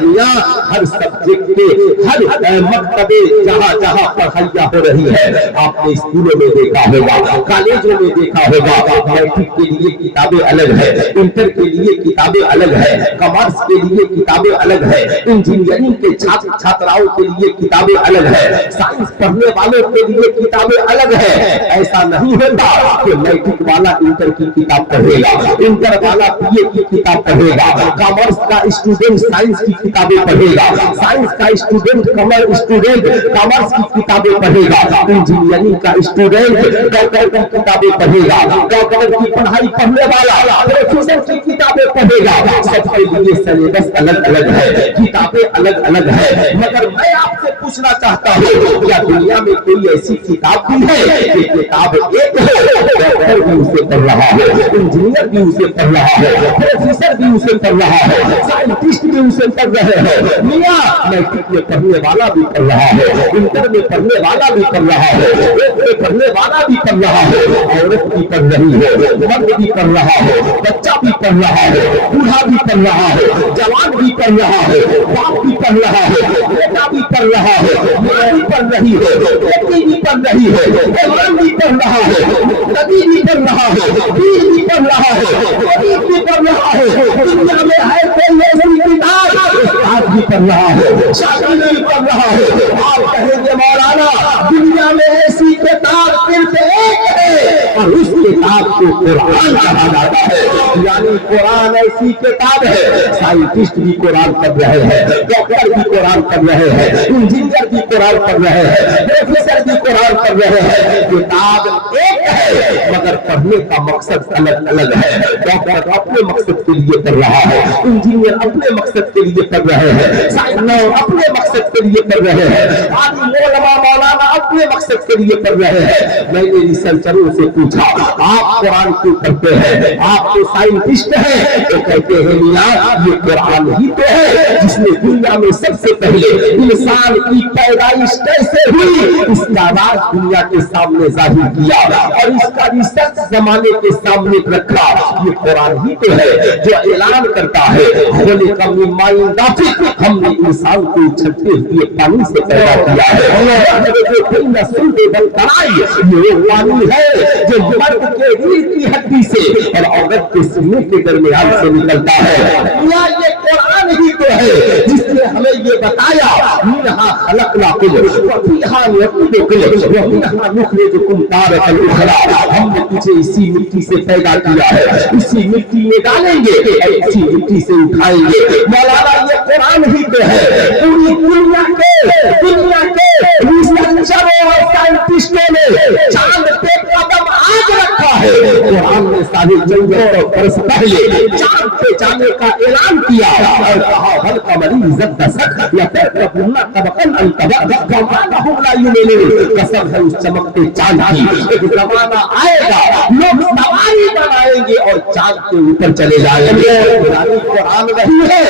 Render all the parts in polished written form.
میاں ہر سبجیکٹ کے ہر مکتبے جہاں جہاں پڑھائیاں ہو رہی ہے، آپ نے اسکولوں میں دیکھا ہوگا، کالجوں میں دیکھا ہوگا، میٹرک کے لیے کتابیں الگ ہے، انٹر کے لیے کتابیں الگ ہے، کامرس کے لیے کتابیں الگ ہے، انجینئرنگ کے چھاتر چھاتراؤں کے لیے کتابیں الگ ہے، سائنس پڑھنے والوں کے لیے کتابیں الگ ہے۔ ایسا نہیں ہوتا کہ میٹرک والا انٹر کی کتاب پڑھے گا، انٹر والا بی اے کی کتاب پڑھے گا، کامرس کا اسٹوڈنٹ سائنس کی کتابیں پڑھے گا، سائنس کا اسٹوڈنٹ کامرس کی کتابیں پڑھے گا، انجینئرنگ کا اسٹوڈنٹ ڈاکٹر کی کتابیں پڑھے گا، ڈاکٹر کی پڑھائی پڑھنے والا پروفیسر کی کتابیں پڑھے گا۔ سب کے لیے سلیبس الگ الگ ہے، کتابیں الگ الگ ہے، مگر میں آپ سے پوچھنا چاہتا ہوں کیا دنیا میں کوئی ایسی کتاب بھی ہے کہ کتاب ایک ہے، ڈاکٹر بھی اسے پڑھ رہا ہے، انجینئر بھی اسے پڑھ رہا ہے، پروفیسر بھی اسے پڑھ رہا ہے، سائنٹسٹ بھی اسے پڑھ رہے ہیں، میاں میٹرک میں پڑھنے والا بھی پڑھ رہا ہے، انٹر میں پڑھنے والا بھی پڑھ رہا ہے، ایک میں پڑھنے والا بھی پڑھ رہا ہے، عورت بھی پڑھ رہی ہے، مرد بھی پڑھ رہا ہے، بچہ بھی پڑھ رہا ہے، بوڑھا بھی پڑھ رہا ہے، جوان بھی پڑھ رہا ہے، باپ بھی پڑھ رہا ہے، بیٹا بھی پڑھ رہا ہے، ماں بھی پڑھ رہی ہے، بیٹی بھی پڑھ رہی ہے، ایمان بھی پڑھ رہا ہے، نبی بھی پڑھ رہا ہے، پیر بھی پڑھ رہا ہے، غریب بھی پڑھ رہا ہے، دنیا میں ہے کوئی ایسی کتاب، استاد بھی پڑھ رہا ہے، شاگرد بھی پڑھ رہا ہے۔ آپ کہیں گے مولانا دنیا میں ایسی کتاب صرف ایک ہے اور اس کتاب کو قرآن کہا جاتا ہے، یعنی قرآن ایسی کتاب ہے، سائنٹسٹ بھی قرآن پڑھ رہے ہیں، ڈاکٹر بھی قرآن پڑھ رہے ہیں، انجینئر بھی قرآن پڑھ رہے ہیں، پروفیسر بھی قرآن پڑھ رہے ہیں۔ کتاب ایک ہے مگر پڑھنے کا مقصد الگ الگ ہے، ڈاکٹر اپنے مقصد کے لیے پڑھ رہا ہے، انجینئر اپنے مقصد کے لیے پڑھ رہے ہیں، سائنسدان اپنے مقصد کے لیے پڑھ رہے ہیں، عالم علماء مولانا اپنے مقصد کے لیے پڑھ رہے ہیں۔ میں نے ریسرچروں سے پوچھا آپ قرآن کیوں پڑھتے ہیں، آپ تو سائنٹسٹ ہیں، تو کہتے ہیں میاں یہ قرآن ہی تو ہے جس نے دنیا میں سب سے پہلے انسان کی پیدائش کیسے ہوئی اس کا راز دنیا کے سامنے ظاہر کیا اور اس کا ریسرچ زمانے کے سامنے رکھا۔ یہ قرآن ہی تو ہے جو اعلان کرتا ہے ہم نے انسان کو چھٹے ہوئے پانی سے پیدا کیا ہے، یہ وہ پانی ہے جو مرد کے ریڑھ کی ہڈی سے اور عورت کے سینے کے درمیان سے نکلتا ہے۔ یہ قرآن ہی تو ہے جس نے ہمیں یہ بتایا منہا خلقناکم وفیہا نعیدکم ومنہا نخرجکم تارۃ اخری، ہم نے تجھے اسی مٹی سے پیدا کیا ہے، اسی مٹی میں ڈالیں گے، اسی مٹی سے اٹھائیں گے۔ مولانا یہ قرآن ہی تو ہے، پوری دنیا کے ریسرچروں اور سائنٹسٹوں نے چاند پہ قدم آج رکھا ہے، قرآن نے 450 برس پہلے چاند پہ جانے کا اعلان کیا اور کہا ہل قمری زد سک یا ترکبن طبقا عن طبق کما لهم لا یؤمنون، قسم ہے اس چمکتے چاند کی، ایک زمانہ آئے گا لوگ سواری بنائیں گے اور چاند کے اوپر چلے جائیں گے۔ قرآن وہی ہے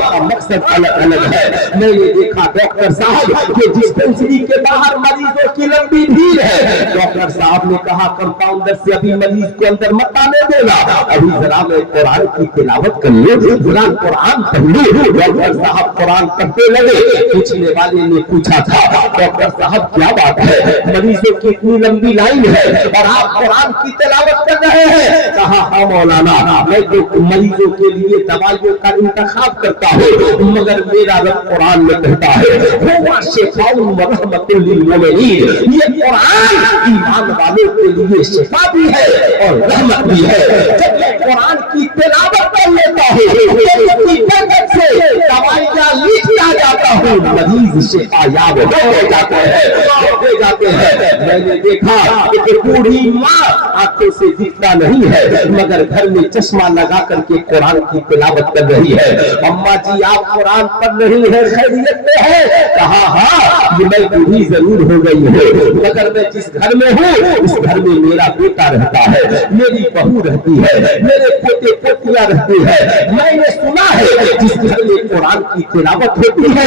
کا مقصد الگ الگ ہے۔ میں نے دیکھا ڈاکٹر صاحب کہ ڈسپینسری کے باہر مریضوں کی لمبی بھیڑ ہے، ڈاکٹر صاحب نے کہا کمپاؤنڈر سے ابھی مریض کے اندر مت آنے دینا، ابھی ذرا میں قرآن کی تلاوت کر لوں، ذرا قرآن پڑھ لوں۔ ڈاکٹر صاحب قرآن پڑھتے لگے، پوچھنے والے نے پوچھا تھا ڈاکٹر صاحب کیا بات ہے، مریضوں کی اتنی لمبی لائن ہے اور آپ قرآن کی تلاوت کر رہے ہیں؟ کہا ہاں مولانا میں تو مریضوں کے لیے دوائیوں کا انتخاب کرتا ہوں مگر میرا رب قرآن میں کہتا ہے ہوا شفاء و رحمت للمؤمنین، یہ قرآن ایمان والوں کے لیے شفا بھی ہے اور رحمت بھی ہے۔ جب میں قرآن کی تلاوت کر لیتا ہوں اس کی برکت سے دوائیاں لکھتا جاتا ہوں، مریض شفا یاب ہوتے جاتے ہیں۔ میں نے دیکھا کہ بوڑھی ماں آنکھوں سے دکھتا نہیں ہے مگر گھر میں چشمہ لگا کر کے قرآن کی تلاوت کر رہی ہے۔ اماں جی آپ قرآن پڑھ رہی ہے، خیریت میں ہے؟ کہا ہاں یہ میں بوڑھی ضرور ہو گئی ہوں مگر میں جس گھر میں ہوں اس گھر میں میرا بیٹا رہتا ہے، میری بہو رہتی ہے، میرے پوتے پوتیاں رہتی ہے۔ میں نے سنا ہے جس گھر میں قرآن کی تلاوت ہوتی ہے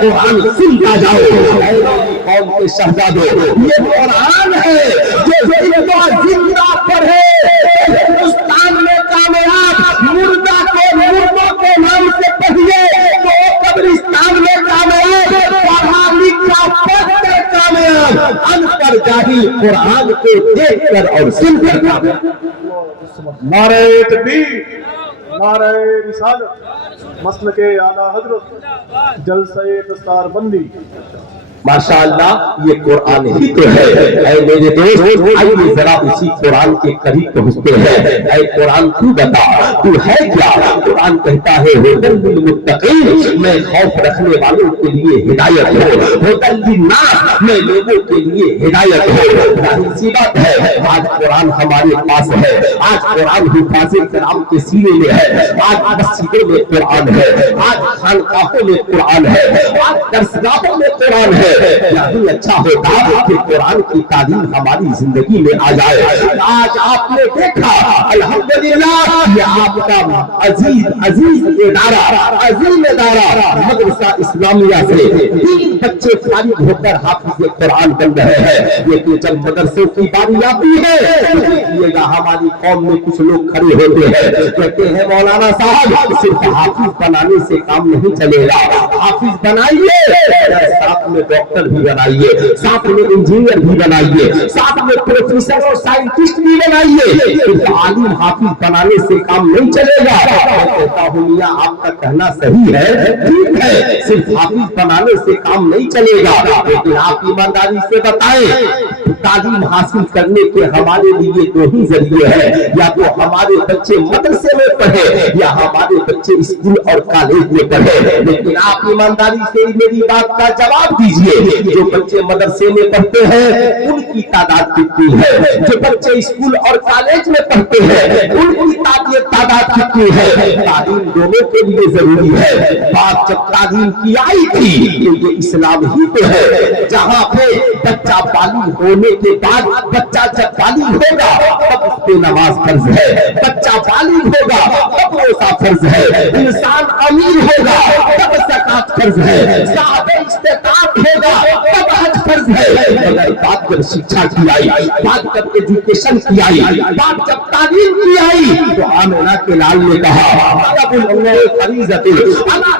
قرآن سنتا جاؤ۔ اے قوم کے شہزادوں، یہ قرآن ہے جو زندہ پڑھے ہندوستان میں کامیاب، مردہ کو مردوں کے نام سے پڑھیے تو قبرستان میں کامیاب، پڑھا لکھا پڑھ کر کامیاب، ان پڑھ جاہل قرآن کو دیکھ کر اور سن کر کامیاب۔ نعرہ تکبیر، نعرہ رسالت، مسلک اعلیٰ حضرت، جلسہ دستار بندی۔ ماشاءاللہ یہ قرآن ہی تو ہے۔ اے میرے دوست، آئیے ذرا اسی قرآن کے قریب پہنچتے ہیں۔ اے قرآن تو بتا تو ہے کیا؟ قرآن کہتا ہے ہدی للمتقین، میں خوف رکھنے والوں کے لیے ہدایت ہوں، ہدی للناس، میں لوگوں کے لیے ہدایت ہوں۔ ظاہر سی بات ہے آج قرآن ہمارے پاس ہے، آج قرآن حفاظ کرام کے سینے میں ہے، آج مسجدوں میں قرآن ہے، آج خانقاہوں میں قرآن ہے، آج درسگاہوں میں قرآن ہے۔ یہی اچھا ہوتا کہ قرآن کی تعلیم ہماری زندگی میں آ جائے۔ آج آپ نے دیکھا الحمدللہ یہ آپ کا عزیز ادارہ، عظیم ادارہ مدرسہ اسلامیہ سے 3 بچے فارغ ہو کر حافظ قرآن بن رہے ہیں۔ لیکن جب مدرسوں کی باری آتی ہے دیکھیے گا ہماری قوم میں کچھ لوگ کھڑے ہوتے ہیں، کہتے ہیں مولانا صاحب صرف حافظ بنانے سے کام نہیں چلے گا، حافظ بنائیے ساتھ میں ڈاکٹر بھی بنائیے، ساتھ میں انجینئر بھی بنائیے، ساتھ میں پروفیسر اور سائنٹسٹ بھی بنائیے۔ صرف عالم حافظ بنانے سے کام نہیں چلے گا۔ میں کہتا ہوں میاں آپ کا کہنا صحیح ہے، ٹھیک ہے، صرف حافظ بنانے سے کام نہیں چلے گا، لیکن آپ ایمانداری سے بتائیں تعلیم حاصل کرنے کے ہمارے لیے 2 ہی ذریعے ہیں، یا تو ہمارے بچے مدرسے میں پڑھے یا ہمارے بچے اسکول اور کالج میں پڑھے۔ لیکن آپ ایمانداری سے میری بات کا جواب دیجئے، جو بچے مدرسے میں پڑھتے ہیں ان کی تعداد کتنی ہے؟ جو بچے اسکول اور کالج میں پڑھتے ہیں ان کی تعداد کتنی ہے؟ تعلیم دونوں کے لیے ضروری ہے۔ بات جب تعلیم کی آئی تھی تو یہ اسلام ہی تو ہے جہاں پہ بچہ بالغ ہونے کے بعد، بچہ جب بالغ ہوگا تب اس پہ نماز فرض ہے، بچہ بالغ ہوگا تب روزہ فرض ہے، انسان امیر ہوگا تب زکات فرض ہے، صاحب استطاعت ہوگا تب حج فرض ہے۔ مگر بات جب شکشا کی آئی، بات جب ایجوکیشن کی آئی، بات جب تعلیم کی آئی تو آمنہ کے لال نے کہا طلب العلم فریضۃ علی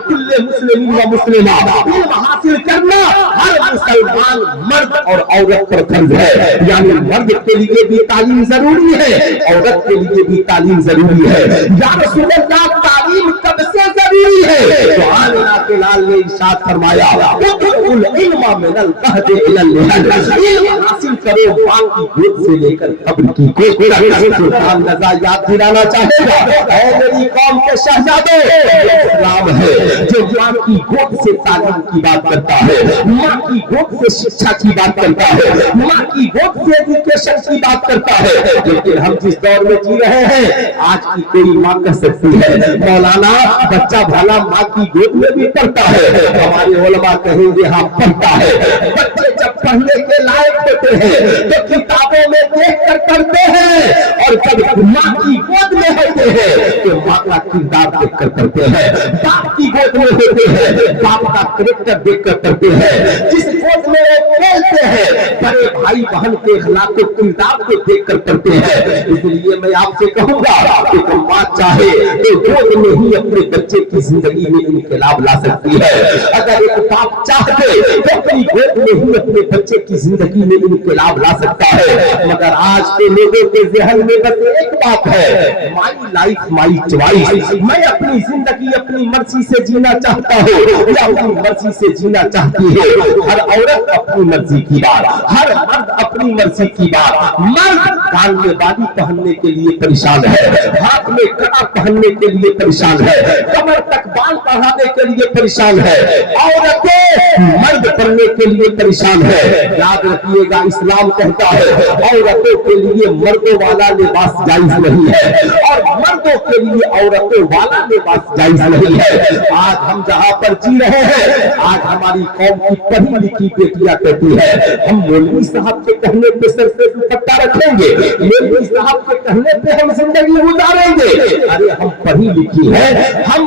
کل مسلم و مسلمہ، علم حاصل کرنا ہر مسلمان مرد اور عورت پر فرض ہے۔ یعنی مرد کے لیے بھی تعلیم ضروری ہے، عورت کے لیے بھی تعلیم ضروری ہے۔ یا رسول اللہ تعلیم کب سے ضروری ہے؟ تو آمنہ کے لال نے ارشاد فرمایا العلم من القہد الی اللحد، علم حاصل کرو ماں کی گود سے لے کر قبر کی گود تک۔ سلطان رضا یاد دلانا چاہے گا اے میری قوم کے شہزادوں، یہ اسلام ہے جو ماں کی گود سے تعلیم کی بات کرتا ہے، ماں کی گود سے شکشا کی بات کرتا ہے، ماں کی گود سے ایجوکیشن کی بات کرتا ہے۔ لیکن ہم جس دور میں جی رہے ہیں آج کی کوئی ماں کہہ سکتی ہے مولانا بچہ بھلا ماں کی گود میں بھی پڑھتا ہے؟ ہمارے علماء کہیں گے ہاں پڑھتا ہے۔ بچے جب پڑھنے کے لائق ہوتے ہیں تو کتابوں میں دیکھ کر پڑھتے ہیں، اور جب ماں کی گود میں ہوتے ہیں تو ماں کا کردار دیکھ کر پڑھتے ہیں، باپ کی گود میں ہوتے ہیں باپ کا کریکٹر دیکھ کر پڑھتے ہیں، جس گود میں وہ کھیلتے ہیں بڑے بھائی بہن کے اخلاق و کردار کو دیکھ کر پڑھتے ہیں۔ اس لیے میں آپ سے کہوں گا کہ تم ماں چاہے تو گود میں ہی اپنے بچے کی زندگی میں انقلاب لا سکتی ہے۔ اگر ایک باپ چاہتے تو اپنی گود میں ہی اپنے بچے کی زندگی میں انقلاب لا سکتا ہے، مگر آج کے لوگوں کے ذہن میں بس ایک بات ہے مائی لائف مائی چوائس، میں اپنی زندگی اپنی مرضی سے جینا چاہتا ہوں یا اپنی مرضی سے جینا چاہتی ہے۔ ہر عورت اپنی مرضی کی بات، ہر مرد اپنی مرضی کی بات۔ مرد کان میں بالی پہننے کے لیے پریشان ہے، ہاتھ میں کڑا پہننے کے لیے پریشان ہے، کمر تک بال بڑھانے کے لیے پریشان ہے، عورتیں مرد بننے کے لیے پریشان ہے۔ یاد رکھیے گا اسلام کہتا ہے عورتوں کے لیے مردوں والا لباس جائز نہیں ہے اور مردوں کے لیے عورتوں والا لباس جائز نہیں ہے۔ آج ہم جہاں پر جی رہے ہیں آج ہماری قوم کی پڑھی لکھی بیٹیاں کہتی ہے ہم مولوی صاحب کے کہنے پہ سر سے دوپٹہ رکھیں گے، مولوی صاحب کے کہنے پہ ہم زندگی گزاریں گے۔ ارے ہم پڑھی لکھی ہیں، ہم